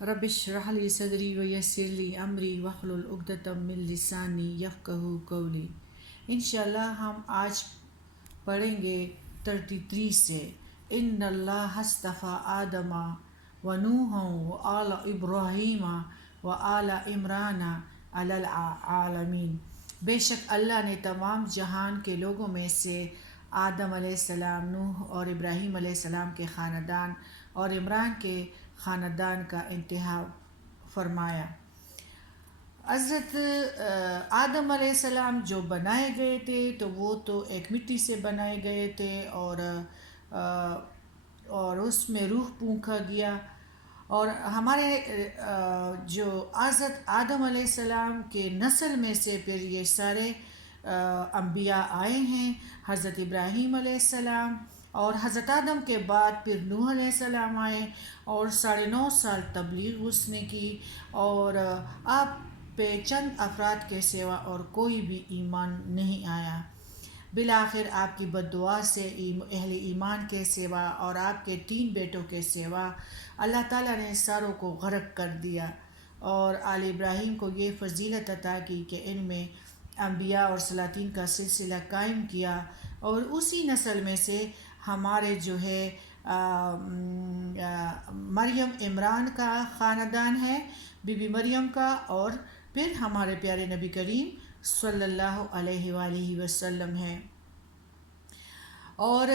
رب اشرح لی صدری ویسر لی امری واحلل عقدۃ من لسانی یفقہوا قولی۔ انشاءاللہ ہم آج پڑھیں گے 33 سے۔ ان اللہ اصطفیٰ آدم و نوح و آل ابراہیم و آل عمران علی العالمین۔ بے شک اللہ نے تمام جہان کے لوگوں میں سے آدم علیہ السلام، نوح اور ابراہیم علیہ السلام کے خاندان اور عمران کے خاندان کا انتخاب فرمایا۔ حضرت آدم علیہ السلام جو بنائے گئے تھے تو وہ تو ایک مٹی سے بنائے گئے تھے اور اس میں روح پھونکا گیا، اور ہمارے جو حضرت آدم علیہ السلام کے نسل میں سے پھر یہ سارے انبیاء آئے ہیں۔ حضرت ابراہیم علیہ السلام اور حضرت آدم کے بعد پھر نوح علیہ السلام آئے اور 9.5 سال تبلیغ اس نے کی، اور آپ پہ چند افراد کے سوا اور کوئی بھی ایمان نہیں آیا۔ بالآخر آپ کی بددعا سے اہل ایمان کے سوا اور آپ کے 3 بیٹوں کے سوا اللہ تعالیٰ نے ساروں کو غرق کر دیا، اور آل ابراہیم کو یہ فضیلت عطا کی کہ ان میں انبیاء اور سلاطین کا سلسلہ قائم کیا، اور اسی نسل میں سے ہمارے جو ہے مریم عمران کا خاندان ہے، بی بی مریم کا، اور پھر ہمارے پیارے نبی کریم صلی اللہ علیہ وآلہ وسلم ہے، اور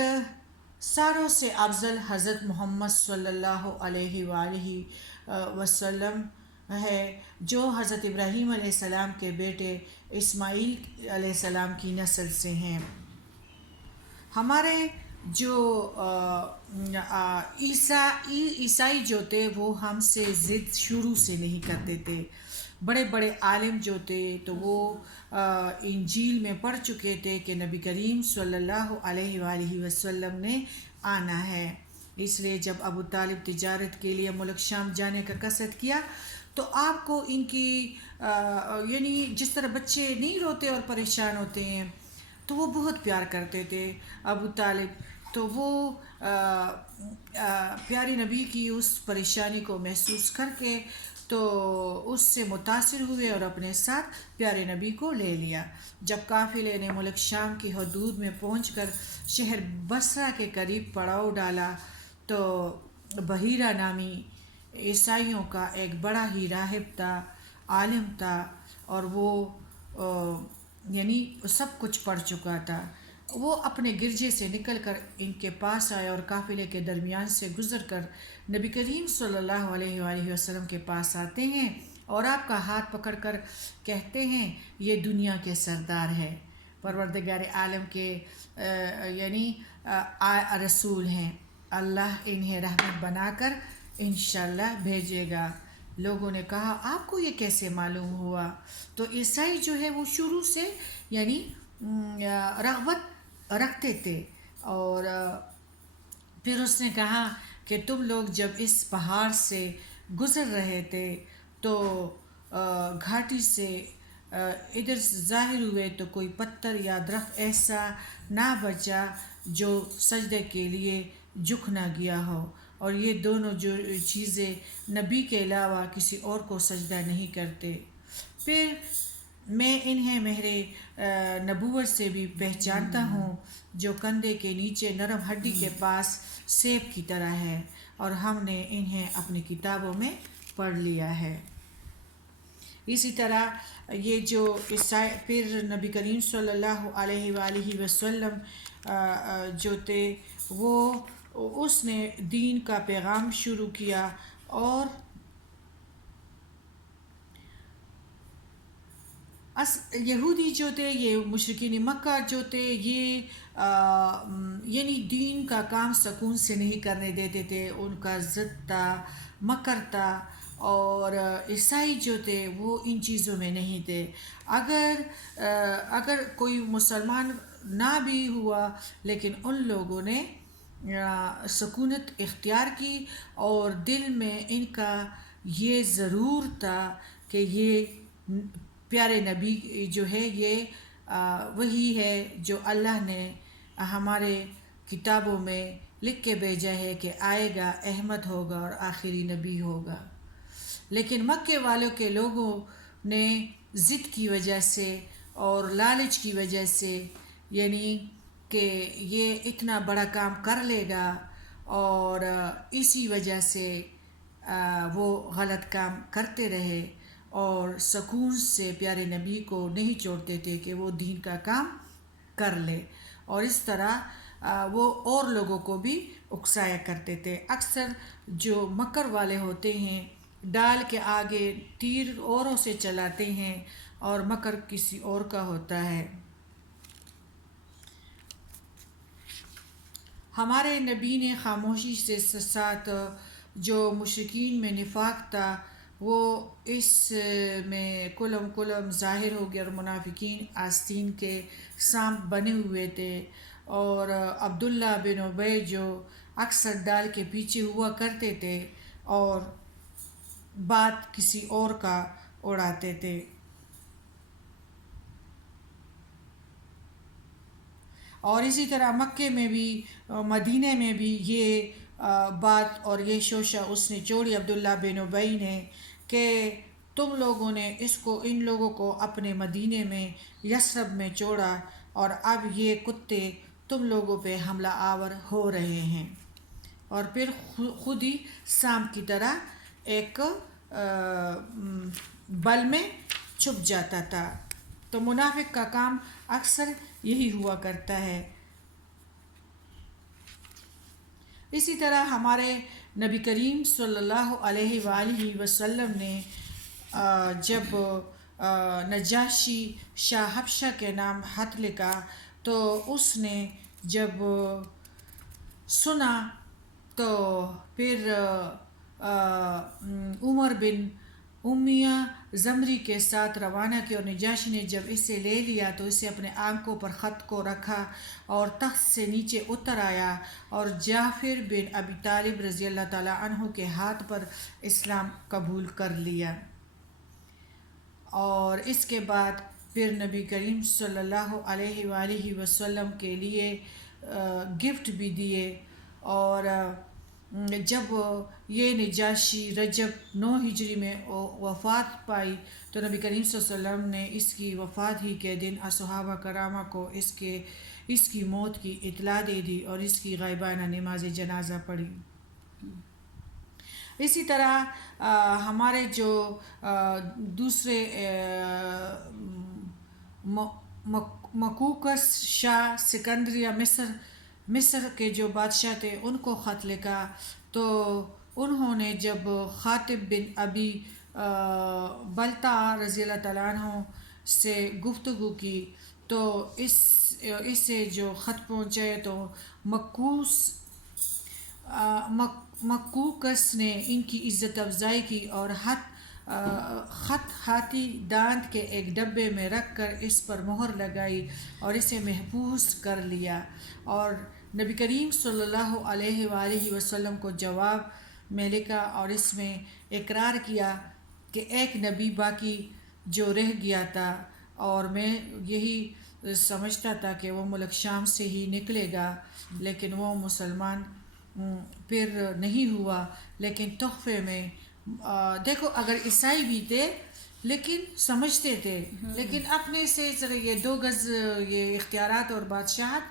ساروں سے افضل حضرت محمد صلی اللہ علیہ وآلہ وسلم ہے، جو حضرت ابراہیم علیہ السلام کے بیٹے اسماعیل علیہ السلام کی نسل سے ہیں۔ ہمارے جو عیسائی جو تھے وہ ہم سے ضد شروع سے نہیں کرتے تھے۔ بڑے بڑے عالم جو تھے تو وہ انجیل میں پڑھ چکے تھے کہ نبی کریم صلی اللہ علیہ وآلہ وسلم نے آنا ہے، اس لیے جب ابو طالب تجارت کے لیے ملک شام جانے کا قصد کیا تو آپ کو ان کی یعنی جس طرح بچے نہیں روتے اور پریشان ہوتے ہیں تو وہ بہت پیار کرتے تھے ابو طالب، تو وہ پیارے نبی کی اس پریشانی کو محسوس کر کے تو اس سے متاثر ہوئے اور اپنے ساتھ پیارے نبی کو لے لیا۔ جب قافلے نے ملک شام کی حدود میں پہنچ کر شہر بصرہ کے قریب پڑاؤ ڈالا تو بحیرہ نامی عیسائیوں کا ایک بڑا ہی راہب تھا، عالم تھا، اور وہ یعنی سب کچھ پڑھ چکا تھا۔ وہ اپنے گرجے سے نکل کر ان کے پاس آئے اور قافلے کے درمیان سے گزر کر نبی کریم صلی اللہ علیہ وآلہ وسلم کے پاس آتے ہیں اور آپ کا ہاتھ پکڑ کر کہتے ہیں یہ دنیا کے سردار ہے، پروردگار عالم کے یعنی رسول ہیں، اللہ انہیں رحمت بنا کر انشاءاللہ بھیجے گا۔ لوگوں نے کہا آپ کو یہ کیسے معلوم ہوا؟ تو عیسائی جو ہے وہ شروع سے یعنی رغبت رکھتے تھے، اور پھر اس نے کہا کہ تم لوگ جب اس پہاڑ سے گزر رہے تھے تو گھاٹی سے ادھر ظاہر ہوئے تو کوئی پتھر یا درخت ایسا نہ بچا جو سجدے کے لیے جھک نہ گیا ہو، اور یہ دونوں جو چیزیں نبی کے علاوہ کسی اور کو سجدہ نہیں کرتے۔ پھر میں انہیں مہر نبوت سے بھی پہچانتا ہوں جو کندھے کے نیچے نرم ہڈی کے پاس سیب کی طرح ہے، اور ہم نے انہیں اپنی کتابوں میں پڑھ لیا ہے۔ اسی طرح یہ جو پھر نبی کریم صلی اللہ علیہ وآلہ وسلم جو تھے وہ اس نے دین کا پیغام شروع کیا، اور یہودی جو تھے، یہ مشرکین مکہ جو تھے، یہ یعنی دین کا کام سکون سے نہیں کرنے دیتے تھے، ان کا ضد تھا، مکر تھا، اور عیسائی جو تھے وہ ان چیزوں میں نہیں تھے۔ اگر کوئی مسلمان نہ بھی ہوا لیکن ان لوگوں نے سکونت اختیار کی، اور دل میں ان کا یہ ضرور تھا کہ یہ پیارے نبی جو ہے یہ وہی ہے جو اللہ نے ہمارے کتابوں میں لکھ کے بھیجا ہے کہ آئے گا، احمد ہوگا اور آخری نبی ہوگا۔ لیکن مکے والوں کے لوگوں نے ضد کی وجہ سے اور لالچ کی وجہ سے، یعنی کہ یہ اتنا بڑا کام کر لے گا، اور اسی وجہ سے وہ غلط کام کرتے رہے اور سکون سے پیارے نبی کو نہیں چھوڑتے تھے کہ وہ دین کا کام کر لے، اور اس طرح وہ اور لوگوں کو بھی اکسایا کرتے تھے۔ اکثر جو مکر والے ہوتے ہیں ڈال کے آگے تیر اوروں سے چلاتے ہیں اور مکر کسی اور کا ہوتا ہے۔ ہمارے نبی نے خاموشی سے ساتھ جو مشرکین میں نفاق تھا وہ اس میں کلم ظاہر ہو گیا، اور منافقین آستین کے سانپ بنے ہوئے تھے، اور عبداللہ بن ابی جو اکثر ڈال کے پیچھے ہوا کرتے تھے اور بات کسی اور کا اڑاتے تھے۔ اور اسی طرح مکے میں بھی مدینہ میں بھی یہ بات اور یہ شوشہ اس نے چھوڑی عبداللہ بن ابی نے کہ تم لوگوں نے ان لوگوں کو اپنے مدینہ میں یثرب میں چھوڑا، اور اب یہ کتے تم لوگوں پہ حملہ آور ہو رہے ہیں، اور پھر خود ہی سانپ کی طرح ایک بل میں چھپ جاتا تھا۔ تو منافق کا کام اکثر یہی ہوا کرتا ہے۔ اسی طرح ہمارے نبی کریم صلی اللہ علیہ وآلہ وسلم نے جب نجاشی شاہ حبشہ کے نام خط لکھا تو اس نے جب سنا تو پھر عمر بن امیہ زمری کے ساتھ روانہ کیا، اور نجاشی نے جب اسے لے لیا تو اسے اپنے آنکھوں پر خط کو رکھا اور تخت سے نیچے اتر آیا، اور جعفر بن ابی طالب رضی اللہ تعالیٰ عنہ کے ہاتھ پر اسلام قبول کر لیا۔ اور اس کے بعد پھر نبی کریم صلی اللہ علیہ وآلہ وسلم کے لیے گفٹ بھی دیے، اور جب یہ نجاشی رجب 9 ہجری میں وفات پائی تو نبی کریم صلی اللہ علیہ وسلم نے اس کی وفات ہی کے دن صحابہ کرامہ کو اس کی موت کی اطلاع دے دی اور اس کی غائبانہ نماز جنازہ پڑھی۔ اسی طرح ہمارے جو دوسرے مقوقس شاہ سکندریہ مصر کے جو بادشاہ تھے ان کو خط لکھا، تو انہوں نے جب خاطب بن ابی بلتع رضی اللہ تعالیٰ عنہ سے گفتگو کی تو اسے جو خط پہنچے تو مقوقس نے ان کی عزت افزائی کی اور خط ہاتھی دانت کے ایک ڈبے میں رکھ کر اس پر مہر لگائی اور اسے محفوظ کر لیا، اور نبی کریم صلی اللہ علیہ وآلہ وسلم کو جواب میں لکھا اور اس میں اقرار کیا کہ ایک نبی باقی جو رہ گیا تھا، اور میں یہی سمجھتا تھا کہ وہ ملک شام سے ہی نکلے گا، لیکن وہ مسلمان پھر نہیں ہوا۔ لیکن تحفے میں دیکھو اگر عیسائی بھی تھے لیکن سمجھتے تھے، لیکن اپنے سے یہ 2 گز یہ اختیارات اور بادشاہت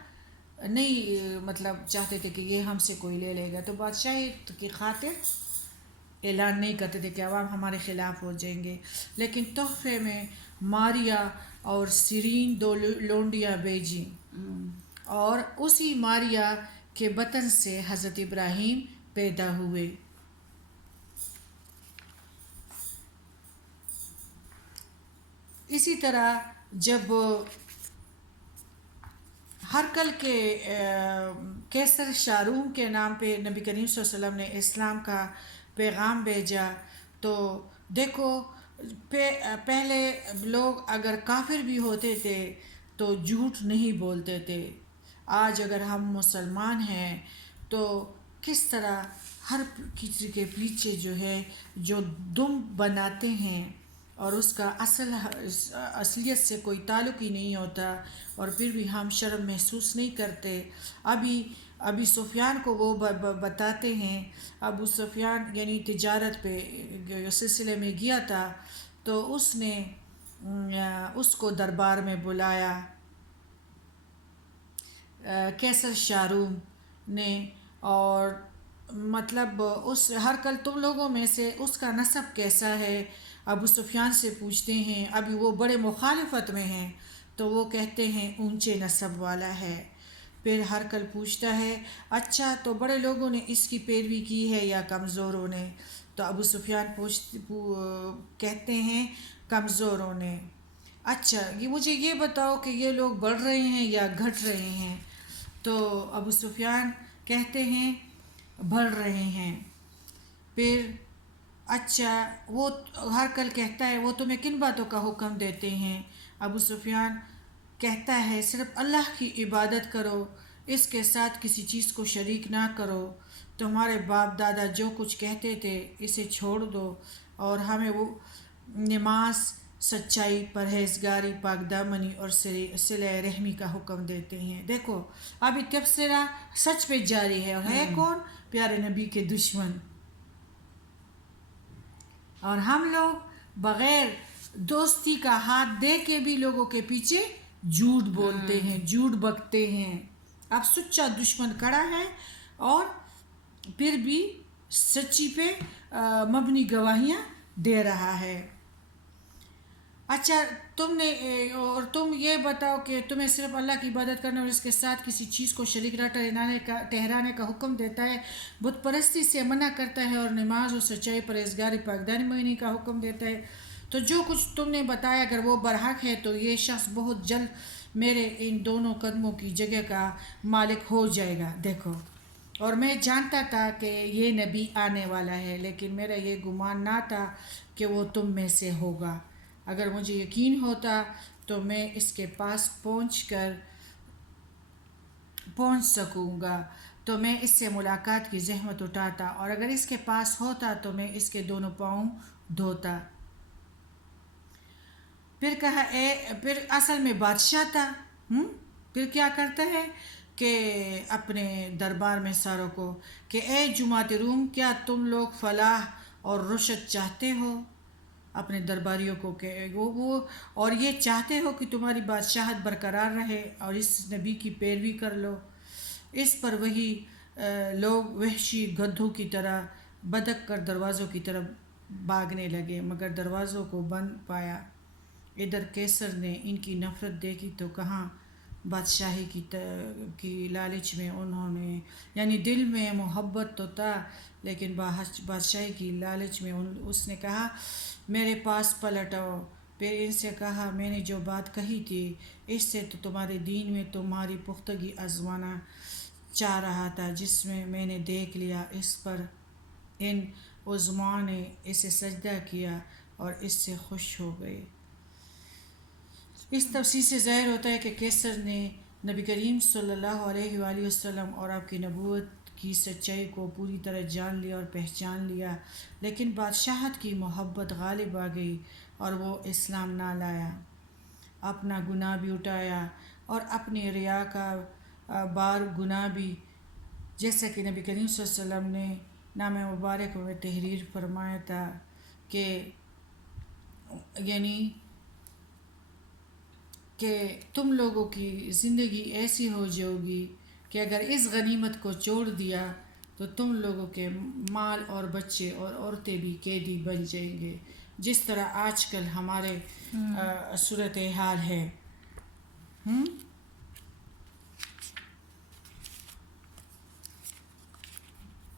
نہیں مطلب چاہتے تھے کہ یہ ہم سے کوئی لے لے گا، تو بادشاہت کی خاطر اعلان نہیں کرتے تھے کہ عوام ہمارے خلاف ہو جائیں گے، لیکن تحفے میں ماریا اور سیرین 2 لونڈیاں بھیجی، اور اسی ماریا کے بطن سے حضرت ابراہیم پیدا ہوئے۔ اسی طرح جب ہرقل کے کیسر شاروم کے نام پہ نبی کریم صلی اللہ علیہ وسلم نے اسلام کا پیغام بھیجا، تو دیکھو پہلے لوگ اگر کافر بھی ہوتے تھے تو جھوٹ نہیں بولتے تھے، آج اگر ہم مسلمان ہیں تو کس طرح ہر کسی کے پیچھے جو ہے جو دم بناتے ہیں اور اس کا اصلیت سے کوئی تعلق ہی نہیں ہوتا، اور پھر بھی ہم شرم محسوس نہیں کرتے۔ ابھی ابی سفیان کو وہ بتاتے ہیں. ابو سفیان یعنی تجارت پہ سلسلے میں گیا تھا تو اس نے اس کو دربار میں بلایا قیصر شاروم نے، اور مطلب اس ہر کل تم لوگوں میں سے اس کا نسب کیسا ہے ابو سفیان سے پوچھتے ہیں. ابھی وہ بڑے مخالفت میں ہیں تو وہ کہتے ہیں اونچے نسب والا ہے. پھر ہر کل پوچھتا ہے اچھا تو بڑے لوگوں نے اس کی پیروی کی ہے یا کمزوروں نے؟ تو ابو سفیان کہتے ہیں کمزوروں نے. اچھا مجھے یہ بتاؤ کہ یہ لوگ بڑھ رہے ہیں یا گھٹ رہے ہیں؟ تو ابو سفیان کہتے ہیں بڑھ رہے ہیں. پھر اچھا وہ ہر کل کہتا ہے وہ تمہیں کن باتوں کا حکم دیتے ہیں؟ ابو سفیان کہتا ہے صرف اللہ کی عبادت کرو، اس کے ساتھ کسی چیز کو شریک نہ کرو. تمہارے باپ دادا جو کچھ کہتے تھے اسے چھوڑ دو، اور ہمیں وہ نماز، سچائی، پرہیزگاری، پاک دامنی اور صلہ رحمی کا حکم دیتے ہیں. دیکھو ابھی تبصرہ سچ پہ جاری ہے، اور ہے کون؟ پیارے نبی کے دشمن. اور ہم لوگ بغیر دوستی کا ہاتھ دے کے بھی لوگوں کے پیچھے جھوٹ بولتے ہیں، جھوٹ بکتے ہیں. اب سچا دشمن کڑا ہے اور پھر بھی سچی پہ مبنی گواہیاں دے رہا ہے. اچھا تم یہ بتاؤ کہ تمہیں صرف اللہ کی عبادت کرنا اور اس کے ساتھ کسی چیز کو شریک نہ ٹھہرانے کا حکم دیتا ہے، بت پرستی سے منع کرتا ہے، اور نماز اور سچائی، پرہیزگاری، پاک دامنی کا حکم دیتا ہے. تو جو کچھ تم نے بتایا اگر وہ برحق ہے تو یہ شخص بہت جلد میرے ان دونوں قدموں کی جگہ کا مالک ہو جائے گا. دیکھو، اور میں جانتا تھا کہ یہ نبی آنے والا ہے، لیکن میرا یہ گمان نہ تھا کہ وہ تم میں سے ہوگا. اگر مجھے یقین ہوتا تو میں اس کے پاس پہنچ سکوں گا تو میں اس سے ملاقات کی زحمت اٹھاتا، اور اگر اس کے پاس ہوتا تو میں اس کے دونوں پاؤں دھوتا. پھر کہا پھر اصل میں بادشاہ تھا. پھر کیا کرتا ہے کہ اپنے دربار میں ساروں کو کہ اے جماعت روم، کیا تم لوگ فلاح اور رشد چاہتے ہو؟ اپنے درباریوں کو کہ وہ اور یہ چاہتے ہو کہ تمہاری بادشاہت برقرار رہے اور اس نبی کی پیروی کر لو. اس پر وہی لوگ وحشی گدھوں کی طرح بدک کر دروازوں کی طرف بھاگنے لگے، مگر دروازوں کو بند پایا. ادھر قیصر نے ان کی نفرت دیکھی تو کہاں بادشاہی کی لالچ میں انہوں نے، یعنی دل میں محبت تو تھا لیکن بادشاہی کی لالچ میں اس نے کہا میرے پاس پلٹ آؤ. پھر ان سے کہا میں نے جو بات کہی تھی اس سے تو تمہارے دین میں تمہاری پختگی آزمانا چاہ رہا تھا، جس میں نے دیکھ لیا. اس پر ان عظماء نے اسے سجدہ کیا اور اس سے خوش ہو گئے. اس تفسیر سے ظاہر ہوتا ہے کہ قیصر نے نبی کریم صلی اللہ علیہ وآلہ وسلم اور آپ کی نبوت کی سچائی کو پوری طرح جان لیا اور پہچان لیا، لیکن بادشاہت کی محبت غالب آ گئی اور وہ اسلام نہ لایا. اپنا گناہ بھی اٹھایا اور اپنی ریا کا بار گناہ بھی، جیسا کہ نبی کریم صلی اللہ علیہ وسلم نے نام مبارک میں تحریر فرمایا تھا کہ یعنی کہ تم لوگوں کی زندگی ایسی ہو جائے گی کہ اگر اس غنیمت کو چھوڑ دیا تو تم لوگوں کے مال اور بچے اور عورتیں بھی قیدی بن جائیں گے، جس طرح آج کل ہمارے صورت حال ہے.